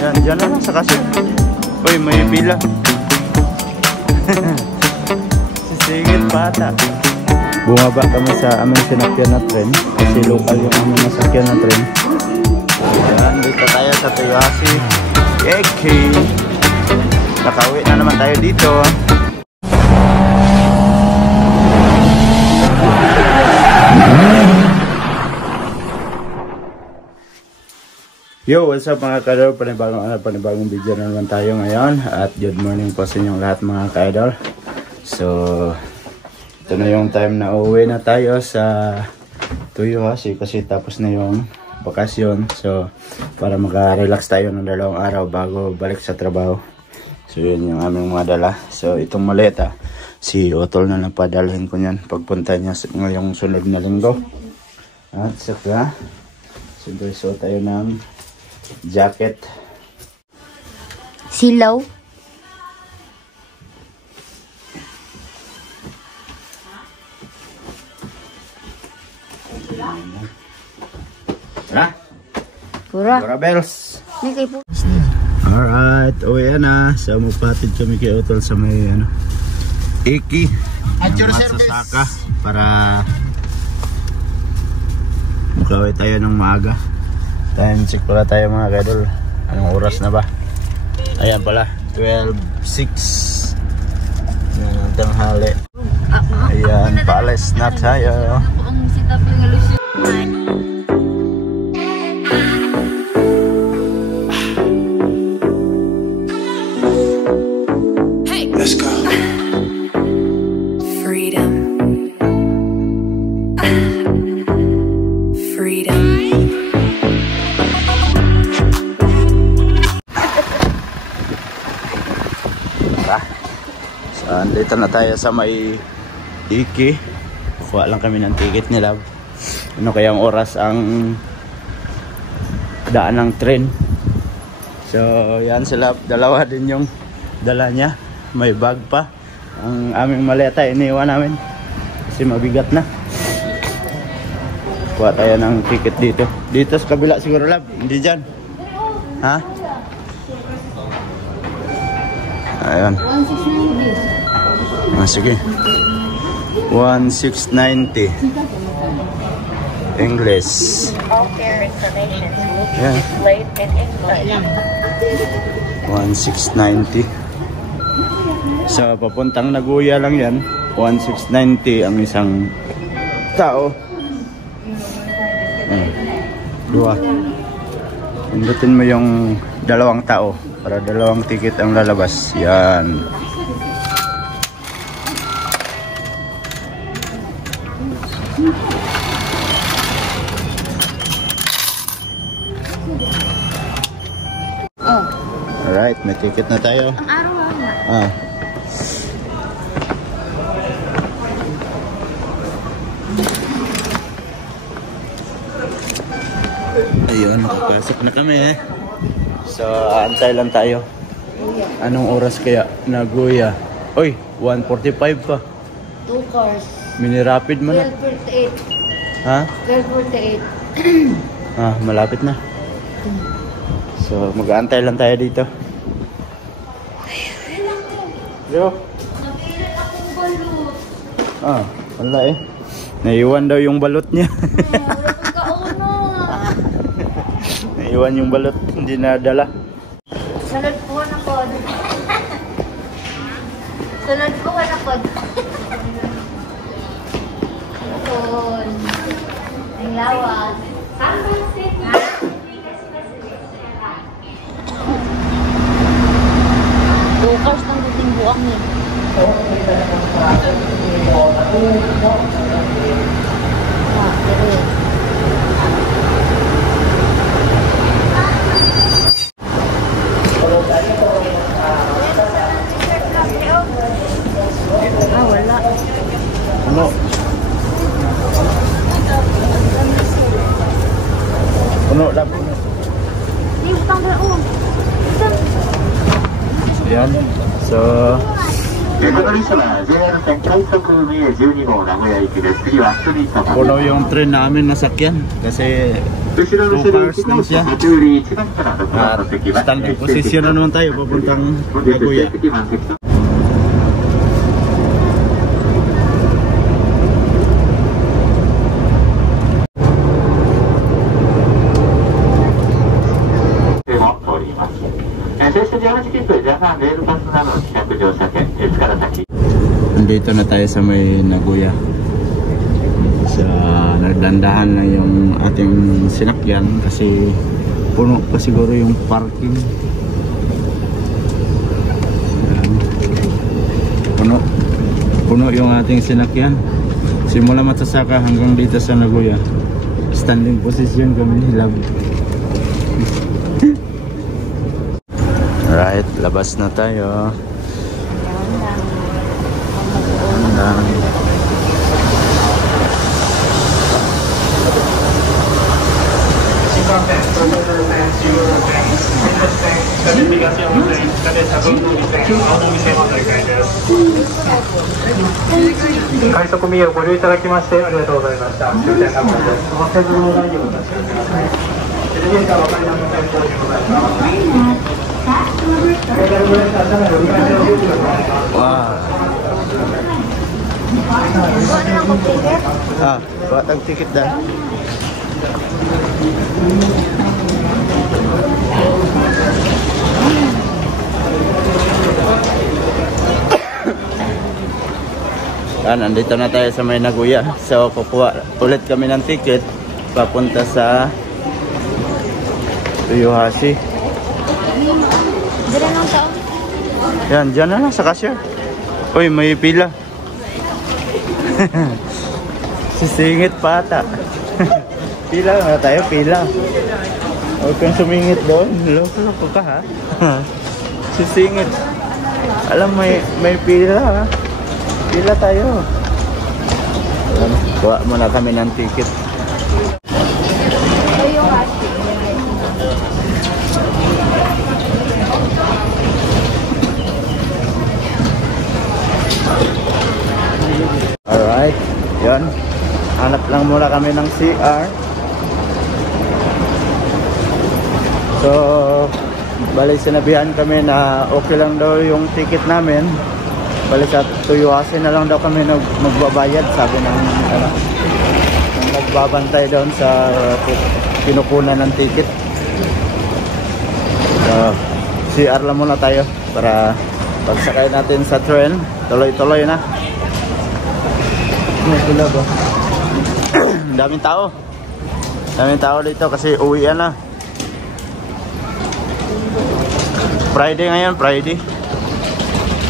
Yan, dyan na lang sa kasi. Uy, may bilang. Sisingit bata. Bumaba kami sa aming sinakyan na tren. Kasi local yung aming nasakyan na tren. Yan, dito tayo sa Tuyasi. Yeki! Nakauwi na naman tayo dito. Yo, what's up mga ka-idol? Panibagong video na naman tayo ngayon. At good morning po sa inyong lahat mga ka-idol. So, ito na yung time na uuwi na tayo sa Tuyasi kasi tapos na yung bakasyon. So, para maka-relax tayo ng 2 araw bago balik sa trabaho. So, yun yung aming mga dala. So, itong maleta, si Otol na lang padalhin ko yan pagpunta niya ngayong sunod na linggo. At saka, siyempre so tayo ng jacket. Silaw. Pura bells. Alright, uwi na. So mapatid kami kay Otol sa may Iki at your Sasaka para makauwi tayo ng maaga. Time check pala tayo mga kadol. Anong oras na ba? Ayan pala, 12:06 ng tanghali. Ayan, paalis na tayo. Let's go. Freedom. Freedom. So, andito na tayo sa may Iki. Kuha lang kami ng ticket nila. Ano kayang oras ang daan ng tren. So, yan sila. Dalawa din yung dala niya. May bag pa. Ang aming maleta iniwan namin kasi mabigat na. Kuha tayo ng ticket dito. Dito sa kabila siguro lab. Hindi dyan. Ha? Ayan. Sige. 1690 English. All fare information will be Yeah. displayed in English. 1690. So papuntang Nagoya lang yan. 1690 ang isang tao. Dua. Pindutin mo yung 2 tao para 2 ticket ang lalabas. Yan. Alright, may ticket na tayo. Ang araw na. Ayun, nakapasok na kami So, antay lang tayo. Anong oras kaya? Nagoya. Oy, 1:45 pa. 2 cars. Mini rapid mo na. 12:48. Ha? 12:48. Malapit na. So, mag-aantay lang tayo dito. Yo. Wala Naiwan daw yung balot niya. Naiwan yung balot, hindi nadala. Sunod po na pod. Sunod po na pod. Ang lawas. Bukas ng dating buwang niya. Wala. Ano? Puno lang. Hindi, utang na. Ayan. So, Puno yung train namin nasakyan kasi 2 cars lang siya. At standing position na naman tayo papuntang Nagoya. Nandito na tayo sa may Nagoya. Sa nagdandahan lang yung ating sinakyan kasi puno pa siguro yung parking. Ayan. Puno yung ating sinakyan. Simula Matsasaka hanggang dito sa Nagoya. Standing position kami ni Lab. Alright, labas na tayo. Wow. Buat ang tiket dah. Nandito na tayo sa may Nagoya. So kukuha ulit kami ng ticket papunta sa Toyohashi. Diyan ang tao. Yan, dyan na lang sa cashier. Uy, may pila. Sisingit pa ata. Pila na tayo, pila. Huwag kang sumingit doon. Loko ka ha. Sisingit. Alam, may pila ha. Pila tayo. Kuha muna kami ng ticket. Alright, yun. Hanap lang muna kami ng CR. So, bali sinabihan kami na okay lang daw yung ticket namin. Bali sa Toyohashi na lang daw kami magbabayad, sabi ng nagbabantay doon sa kinukunan ng ticket. So, CR lang muna tayo para pagsakay natin sa train, tuloy-tuloy na. Daming tao. Daming tao dito kasi uwian na. Friday ngayon, Friday.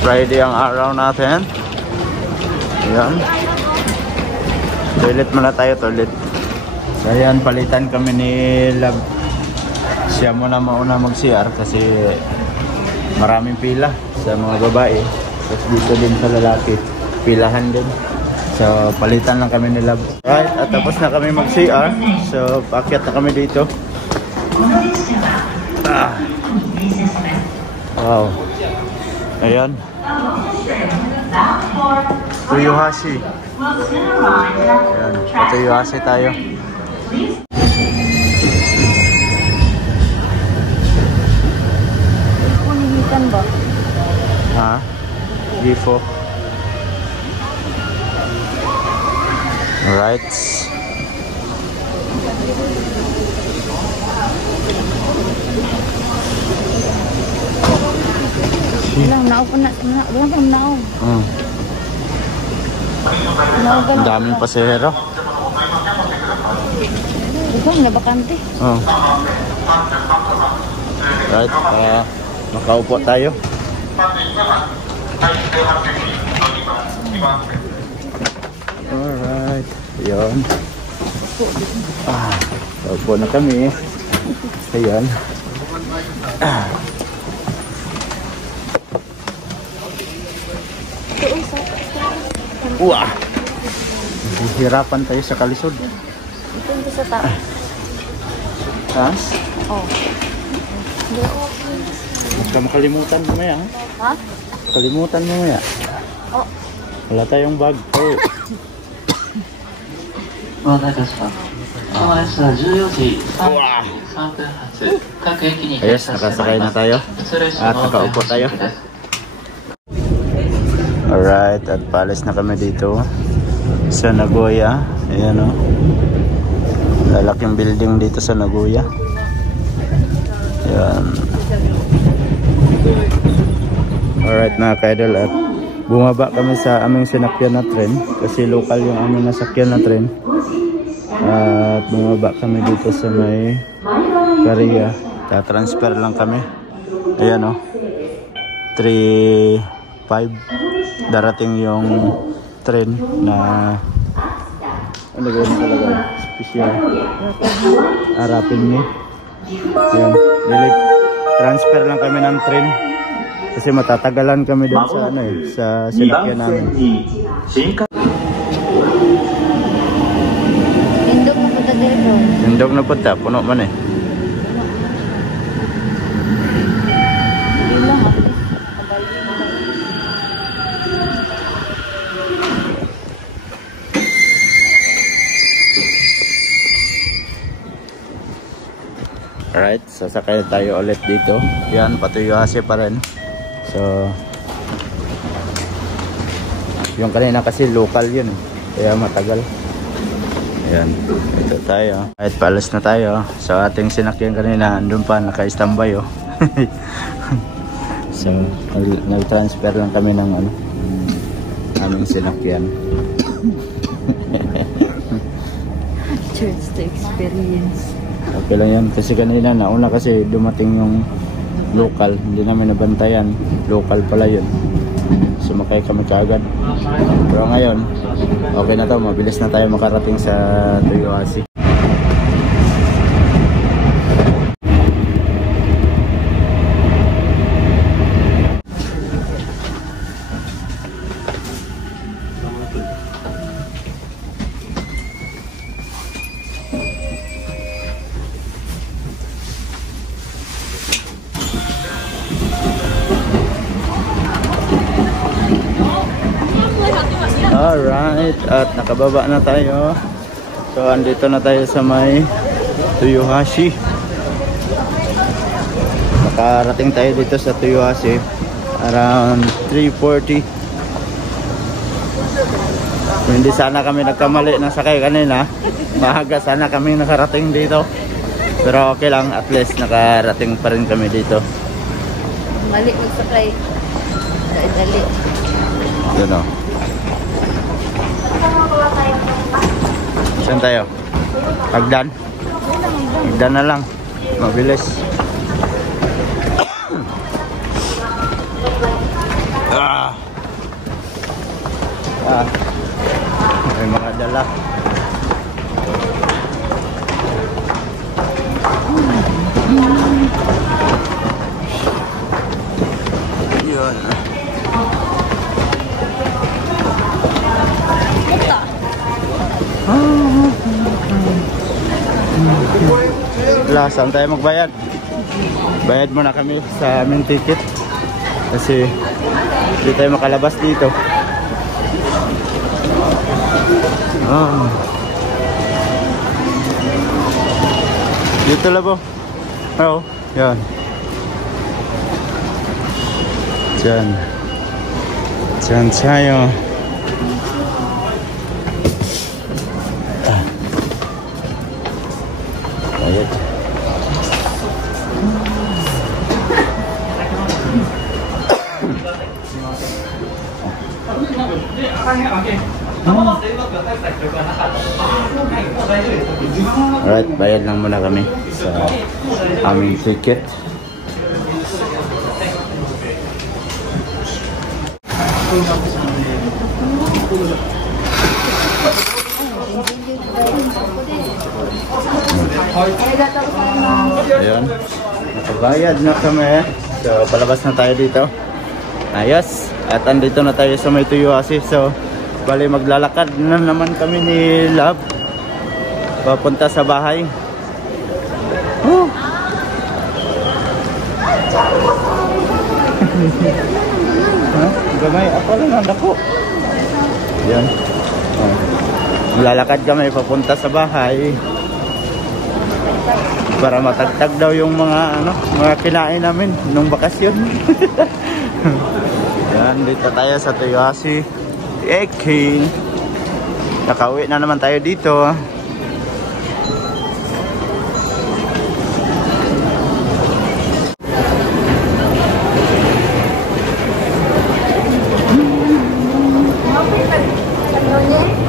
Friday ang araw natin. Ayan. Toilet muna tayo, toilet. So ayan, palitan kami ni Lab. Siya muna mauna mag-CR kasi maraming pila sa mga babae. Tapos dito din sa lalaki, pilahan din. So palitan lang kami ni Lab. Right, at tapos na kami mag-CR. So paakyat na kami dito. Wow. Ayan. Toyohashi. Ayan, Toyohashi tayo. Punihitan ba? Ha? Gifo. Alright. Lang naupo na, wala pang nao. Ang daming pasahero. Ikaw na bakante. Right, makaupo tayo. Alright, yun. Upo na kami. Ayan. Wah! Hirapan tayo sa kalisod. Ito yung sa taas. Taas? Oh. Huwag ka makalimutan mamaya. Ha? Kalimutan mamaya. Oh, Wala tayong bag. Oh. ご案内いたします。車列は14時3分発、各駅に停 Ayos, 車してま nakasakay いり na ます。 tayo. 普通列車 At の nakaupo tayo. です。 Alright, at paalis na kami dito sa Nagoya. Ayan o. Lalaking building dito sa Nagoya. Ayan. Alright mga ka-idol, at bumaba kami sa aming sinakyan na tren kasi local yung aming nasakyan na tren. At bumaba kami dito sa may Korea. Ta-transfer lang kami. Ayan o. 3:05 darating yung tren na ano gawin talaga special rapid me. Ayan, transfer lang kami ng tren kasi matatagalan kami doon sa ano sa sinakyan namin. indog mo punta dito. Indog na punta, puno man eh. Hindi lang ah. Alright, sasakay tayo ulit dito. Yan, Patuyuhase pa rin. So, yung kanina kasi local yun. Kaya matagal. Ayan, ito tayo. Alright, paalis na tayo. So, ating sinakyan kanina, andun pa, naka-standby oh. So, nag-transfer lang kami ng ano, aming sinakyan. Church to experience. Okay lang yan kasi kanina nauna kasi dumating yung local, hindi namin nabantayan, local pala yun, sumakay kami kaagad. Pero ngayon okay na to, mabilis na tayo makarating sa Tuyuhase. Alright, at nakababa na tayo. So, andito na tayo sa may Tuyuhase. Nakarating tayo dito sa Tuyuhase around 3:40. Kung hindi sana kami nagkamali na sakay kanina, maaga sana kami nakarating dito. Pero okay lang, at least nakarating pa rin kami dito. Mali magsakay. Dali. Yun o. Saan tayo? Hagdan? Hagdan na lang. Mabilis. May mga dala. Yun. Wala, saan tayo magbayad? Bayad muna kami sa aming ticket kasi hindi tayo makalabas dito. Dito labo. Oo, yan. Diyan. Diyan tayo. Bayad. Alright, bayad lang muna kami sa aming ticket. Ayan, nakabayad na kami. So, palabas na tayo dito. Ayos, at andito na tayo sa may Tuyuhase. So, bali maglalakad na naman kami ni Love papunta sa bahay. Huh? gamay. Ako lang ang dako. Yan. Oh. Lalakad kami papunta sa bahay. Para matagtag daw yung mga kinain namin nung bakasyon. Yan, dito tayo sa Toyohashi Eki. Nakauwi na naman tayo dito.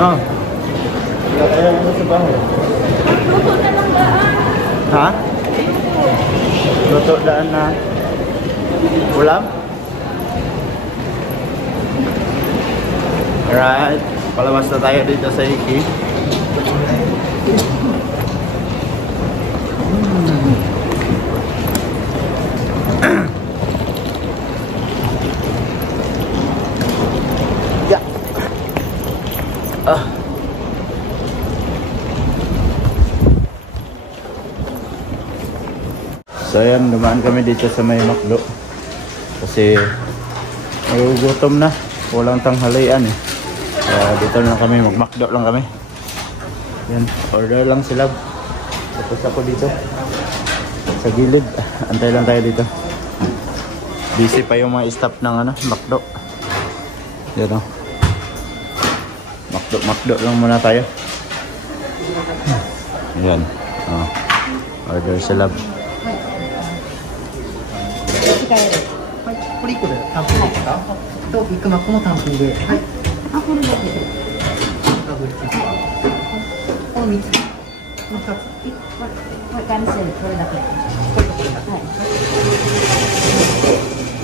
Oh. Wala tayo sa bahay. Luto na lang daan. Ha? Luto daan na ulam? Alright, palabas na tayo dito sa Iki. Yeah. So ayan, dumaan kami dito sa may McDo kasi nagugutom na, walang tanghalian eh. Kaya dito na kami, mag-McDo lang kami. Yan, order lang sila. Tapos ako dito sa gilid, antay lang tayo dito. Busy pa yung mga staff ng McDo. Yan o, McDo lang muna tayo. Yan, order sila. これ1個で単品ですか？とビッグマックも単品で、はい。あ、これだけで。ダブルチーズバーガー。この3つ。この2つ。これキャンセル、これだけ。これとこれだけ。はい。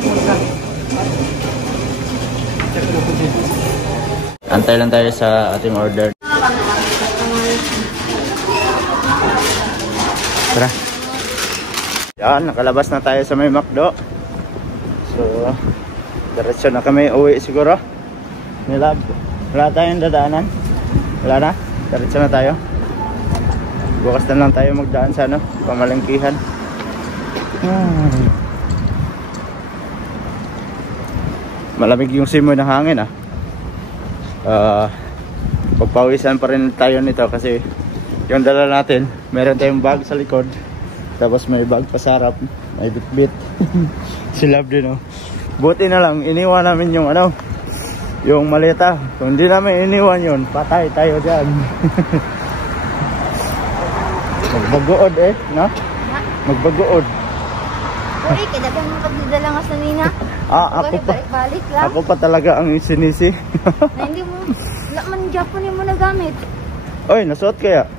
これだけ。160円です。 Antay lang tayo sa ating order. Tara. Yan, nakalabas na tayo sa may McDo. So, diretso na kami uwi siguro. Nilab, wala tayong dadaanan. Wala na, diretso na tayo. Bukas na lang tayo magdaan sa pamalengkihan. Malamig yung simoy ng hangin pagpawisan pa rin tayo nito kasi yung dala natin, meron tayong bag sa likod. Tapos may bag pa sa harap, may bit-bit. Silab din Buti na lang, iniwan namin yung yung maleta. Kung hindi namin iniwan yun, patay tayo dyan. Magbagood no? Magbagood. Uy, kadagan mo pagdadala nga sa nina. Balik-balik lang. Ako pa talaga ang sinisi. Na hindi mo, wala man Japon yung mo nagamit. Oy, nasuot kaya?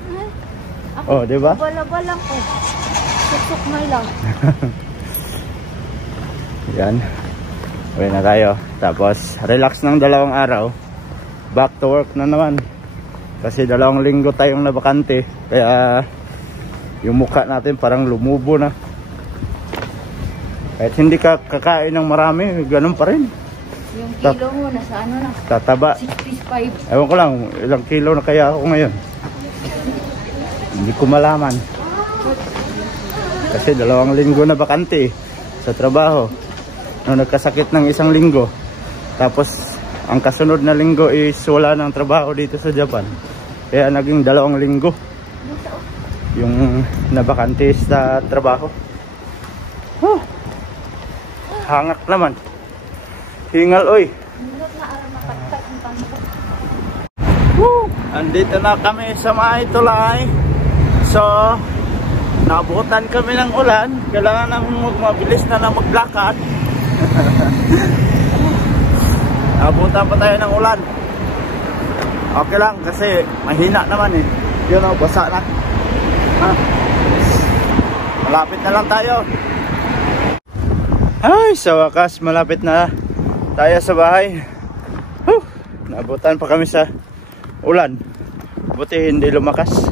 Ako, diba? Bala-bala ko. Suk-sukmay lang. Yan. Uwi na tayo. Tapos, relax ng 2 araw. Back to work na naman. Kasi 2 linggo tayong nabakante. Kaya, yung mukha natin parang lumubo na. Kahit hindi ka kakain ng marami, ganun pa rin. Yung kilo mo, nasa na? Tataba. 65. Ewan ko lang, ilang kilo na kaya ako ngayon. Hindi ko malaman. Kasi 2 linggo na bakante sa trabaho. Nung nagkasakit ng 1 linggo. Tapos, ang kasunod na linggo is wala ng trabaho dito sa Japan. Kaya naging 2 linggo yung nabakante sa trabaho. Hangak naman. Hingal oy. Andito na kami sa may tulay. So, nabutan kami ng ulan. Kailangan namin mabilis na maglakad. Nabutan pa tayo ng ulan. Okay lang kasi mahina naman Yun basa na. Malapit na lang tayo. Ay, sa wakas malapit na tayo sa bahay. Nabutan pa kami sa ulan. Buti hindi lumakas.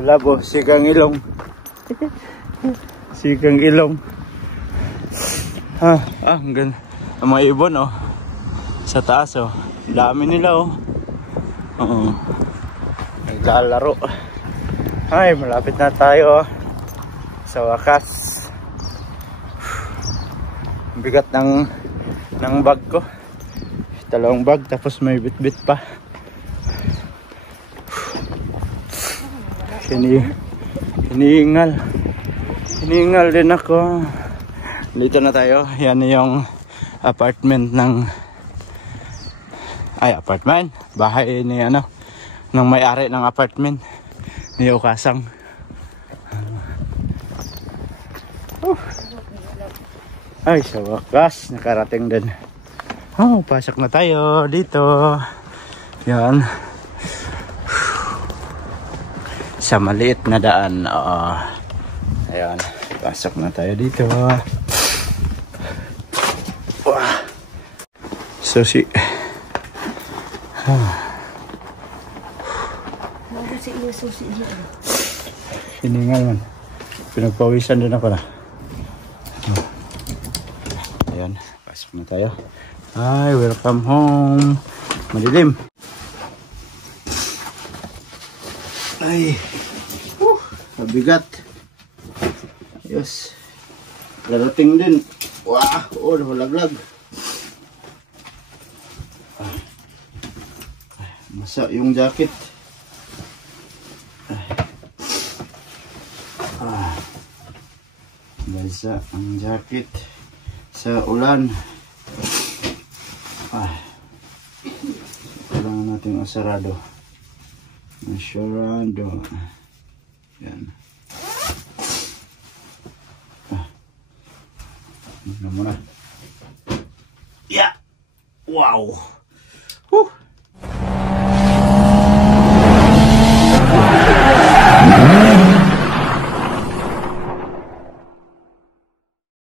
Labo, sigang ilong. Sigang ilong. Ang ganda. Ang mga ibon sa taas dami nila naglalaro. Ay, malapit na tayo sa wakas. bigat ng bag ko. Dalawang bag tapos may bit-bit pa. Hinihingal din ako. Dito na tayo. Yan yung apartment bahay ni ng may-ari ng apartment ni Ukasang. Ay, sa wakas nakarating din. Pasok na tayo dito. Yan. Sa maliit na daan. Ayan. Pasok na tayo dito. Susi. Hiningal man. Pinagpawisan din ako na. Ayan. Pasok na tayo. Hi, welcome home. Madilim. Ay. Mabigat. Yes. Darating din. Wah, nalaglag. Masa yung jacket. Basa ang jacket sa ulan. Kailangan natin asarado. Asarado. Yan. Ano muna? Yeah. Wow.